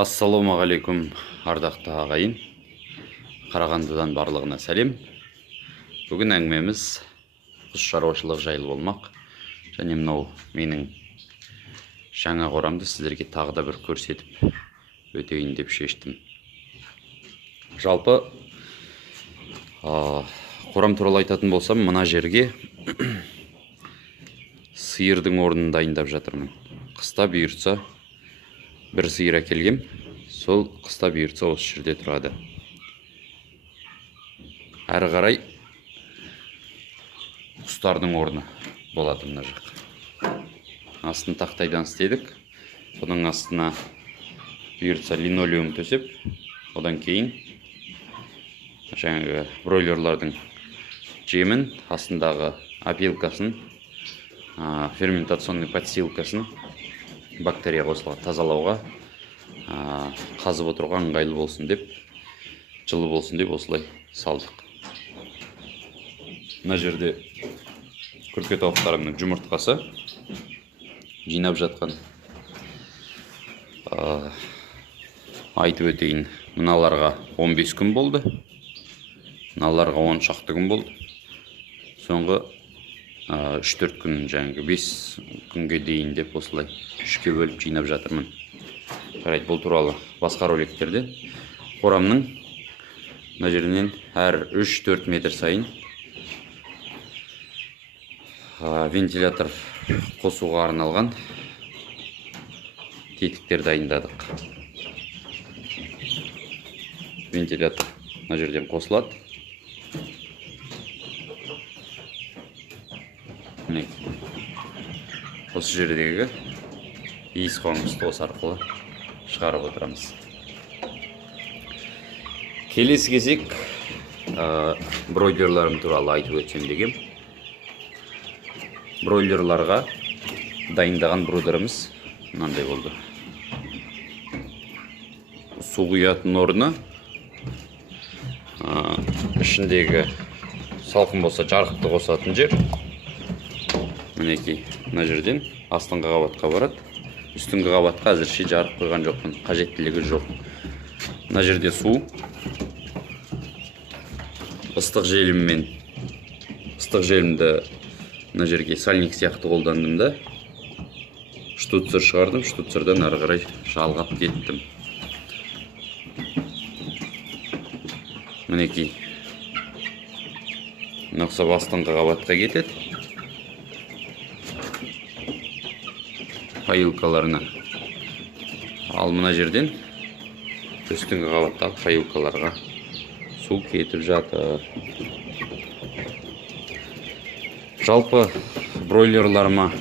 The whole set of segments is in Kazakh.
Ассалаумағалейкум, ардақты ағайын. Қарағандыдан барлығына сәлем. Бүгін әңгімеміз құс шаруашылығы жайлы болмақ. Және мынау менің жаңа қорамды сіздерге тағы да бір көрсетіп өтейін деп шештім. Жалпы қорам туралы айтатын болсам, мына жерге сиырдың орнын дайындап жатырмын. Қыста бұйыртса бір сиыр әкелгем, сол қыста бұйыртса осы жерде тұрады. Әрі қарай құстардың орны болады мына жақ. Астын тақтайдан істедік. Бұның астына бұйыртса линолеум төсеп, одан кейін жаңағы бройлерлардың жемін, астындағы опилкасын, ферментационный подстилкасын бактерия қосылған тазалауға қазып отыруға ыңғайлы болсын деп, жылы болсын деп осылай салдық. Мына жерде күрке тауықтарымның жұмыртқасы жинап жатқан. Айтып өтейін, мыналарға 15 күн болды, мыналарға 10 шақты күн болды. Соңғы 3-4 күн жаңағы 5 күнге дейін деп осылай 3-ке бөліп жинап жатырмын. Қарайды, бұл туралы басқа роликтерде. Қорамның мына жерінен әр 3-4 метр сайын вентилятор қосуға арналған тетіктер дайындадық. Вентилятор мына жерден қосылады. Осы жердегі иіс қоңысты осы арқылы шығарып отырамыз. Келесі кезек бройлерларым туралы айтып өтсем дегем. Бройлерларға дайындаған брудеріміз мынандай болды. Су құятын орны, ішіндегі салқын болса жарықты қосатын жер. Мінекей, мына жерден астыңғы қабатқа барады. Үстіңгі қабатқа әзірше жарық қойған жоқпын, қажеттілігі жоқ. Мына жерде су, ыстық желімді мына жерге сальник сияқты қолдандым да, штуцер шығардым, штуцердан ары қарай жалғап кеттім. Мінекей, нұқсап астыңғы қабатқа кетеді. Қайылкаларына. Ал мына жерден үстіңгі қабаттағы қайылкаларға су кетіп жатыр. Жалпы бройлерларыма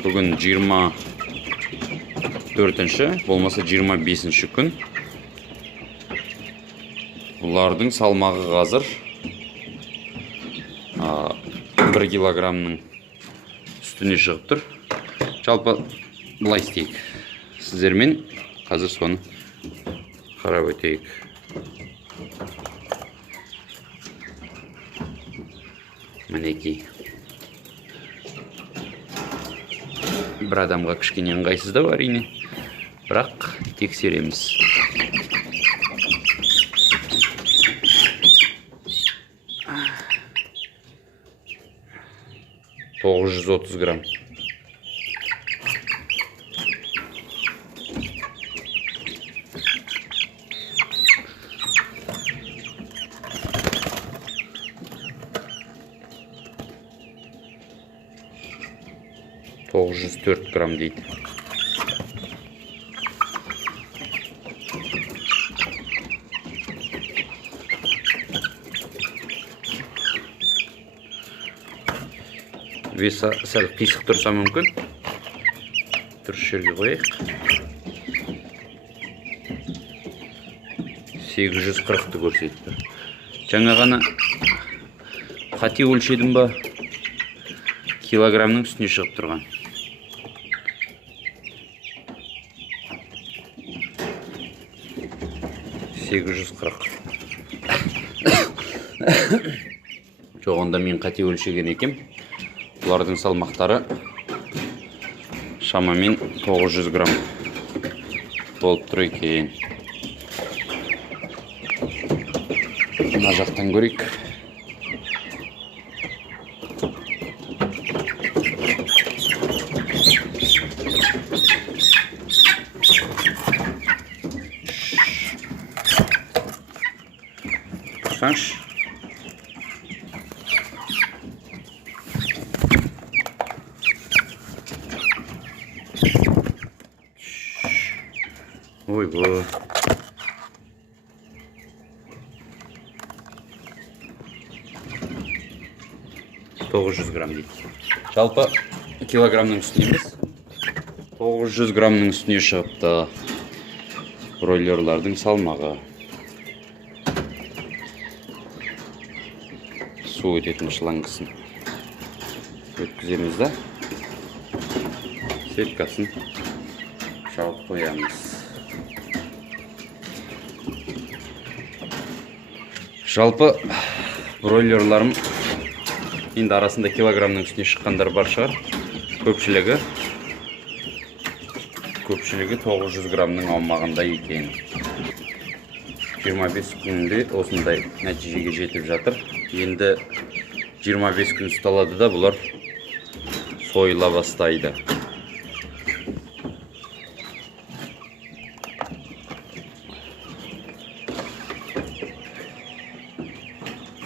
бүгін 24-ші, болмаса 25-ші күн. Бұлардың салмағы қазір 1 килограммның үстіне шығып тұр. Жалпы бұлай істейік. Сіздермен қазір соны қарап өтейік. Мінекей. Бір адамға кішкене ыңғайсыздау әрине, бірақ тексереміз. $930 грамм. $904 грамм дейді. Веса сәл қисық тұрса мүмкін. Дұрыс жерге қояйық. 840-ті көрсетті. Жаңа ғана қате өлшедім ба, килограммның үстіне шығып тұрған. Жоқ, онда мен қате өлшеген екем. Бұлардың салмақтары шамамен 900 грамм. болып тұр екен. Мына жақтан көрейік. Тұрсаңшы. Ой-бой. $900 грамм дейді. Жалпы килограммның үстіне емес, 900 граммның үстіне шығыпты бройлерлардың салмағы. Су өтетін шлангысын өткіземіз да, сеткасын жауып қоямыз. Жалпы бройлерларым енді арасында килограммның үстіне шыққандар бар шығар. Көпшілігі 900 граммның аумағында екен. 25 күнде осындай нәтижеге жетіп жатыр. Енді 25 күн ұсталады да бұлар сойыла бастайды.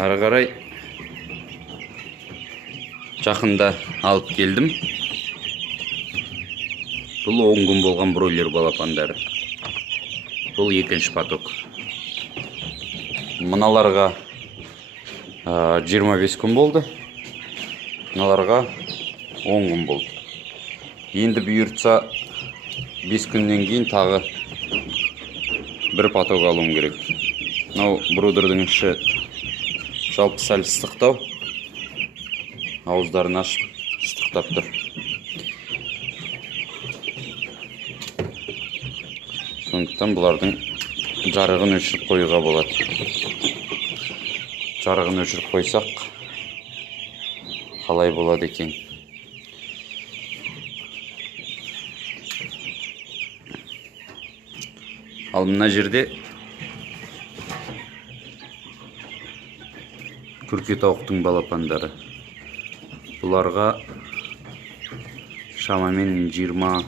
Ары қарай жақында алып келдім. Бұл 10 күн болған бройлер балапандары. Бұл екінші поток. Мыналарға 25 күн болды. Мыналарға 10 күн болды. Енді бұйыртса 5 күннен кейін тағы бір поток алуым керек. Мынау брудердің іші жалпы сәл ыстықтау. Ауыздарын ашып ыстықтап тұр. Сондықтан бұлардың жарығын өшіріп қоюға болады. Жарығын өшіріп қойсақ қалай болады екен? Ал мына жерде күрке тауықтың балапандары. Бұларға шамамен 20,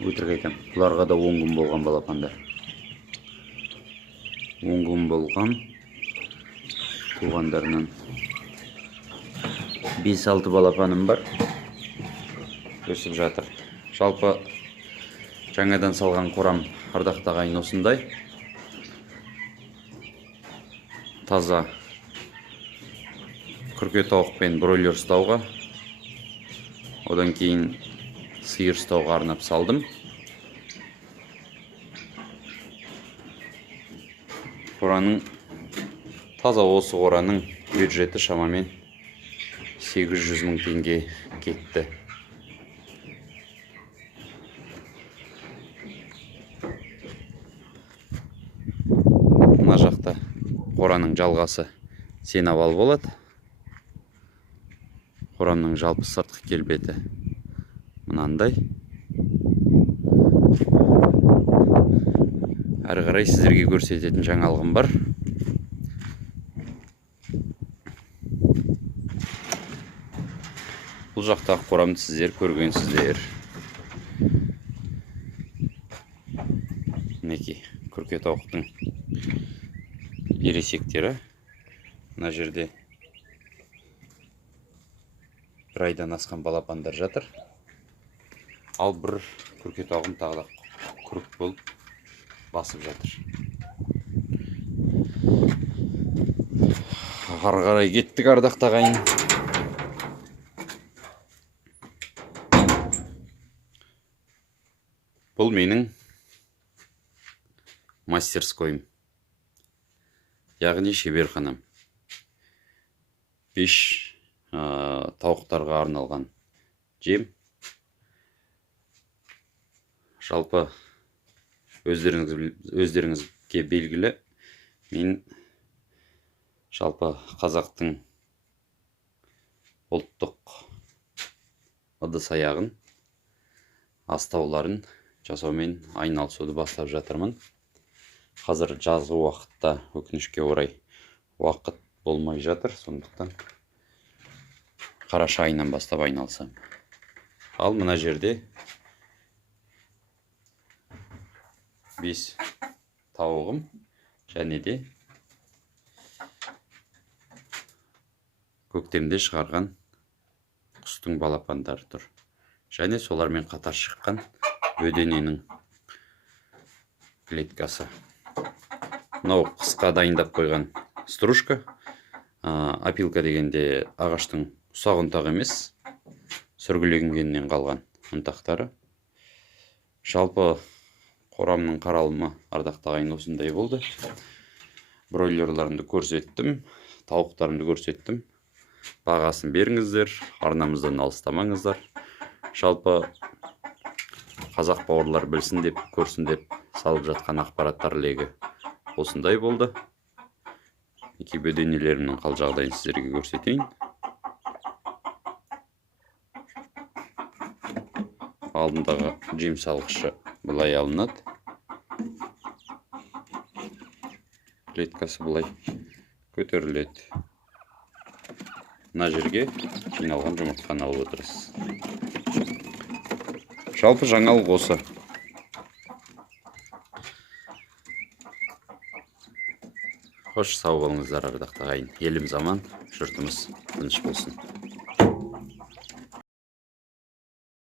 өтірік айтам, бұларға да 10 күн болған балапандар. 10 күн болған туғандарынан 5-6 балапаным бар, өсіп жатыр. Жалпы жаңадан салған қорам ардақты ағайын осындай. Таза күрке тауық пен бройлер ұстауға, одан кейін сиыр ұстауға арнап салдым. Қораның, таза осы қораның бюджеті шамамен 800 мың теңге кетті. Мына жақта қораның жалғасы сенавал болады. Қорамның жалпы сыртқы келбеті мынандай. Әрі қарай сіздерге көрсететін жаңалығым бар. Бұл жақтағы қорамды сіздер көргенсіздер. Мінекей күрке тауықтың ересектері. Мына жерде бір айдан асқан балапандар жатыр. Ал бір күрке тауығым тағы да күрік болып басып жатыр. Ары қарай кеттік ардақты ағайын. Бұл менің мастерскойым, яғни шеберханам. Пеш тауықтарға арналған жем. Жалпы өздеріңізге белгілі, мен жалпы қазақтың ұлттық ыдыс аяғын, астауларын жасаумен айналысуды бастап жатырмын. Қазір жазғы уақытта өкінішке орай уақыт болмай жатыр, сондықтан қараша айынан бастап айналысамын. Ал мына жерде 5 тауығым және де көктемде шығарған құстың балапандары тұр. Және солармен қатар шыққан бөдененің клеткасы. Мынау қысқа дайындап қойған стружка. Опилка дегенде ағаштың ұсақ ұнтақ емес, сүргіленгеннен қалған ұнтақтары. Жалпы қорамның қаралымы, ардақты ағайын, осындай болды. Бройлерларымды көрсеттім, тауықтарымды көрсеттім. Бағасын беріңіздер, арнамыздан алыстамаңыздар. Жалпы қазақ бауырлар білсін деп, көрсін деп салып жатқан ақпараттар легі осындай болды. Екі бөденелерімнің қал жағдайын сіздерге көрсетейін. Алдындағы жем салғышы бұлай алынады. Клеткасы бұлай көтеріледі. Мына жерге жиналған жұмыртқаны алып отырсыз. Жалпы жаңалық осы. Қош сау болыңыздар, ардақты ағайын. Еліміз аман, жұртымыз тыныш болсын.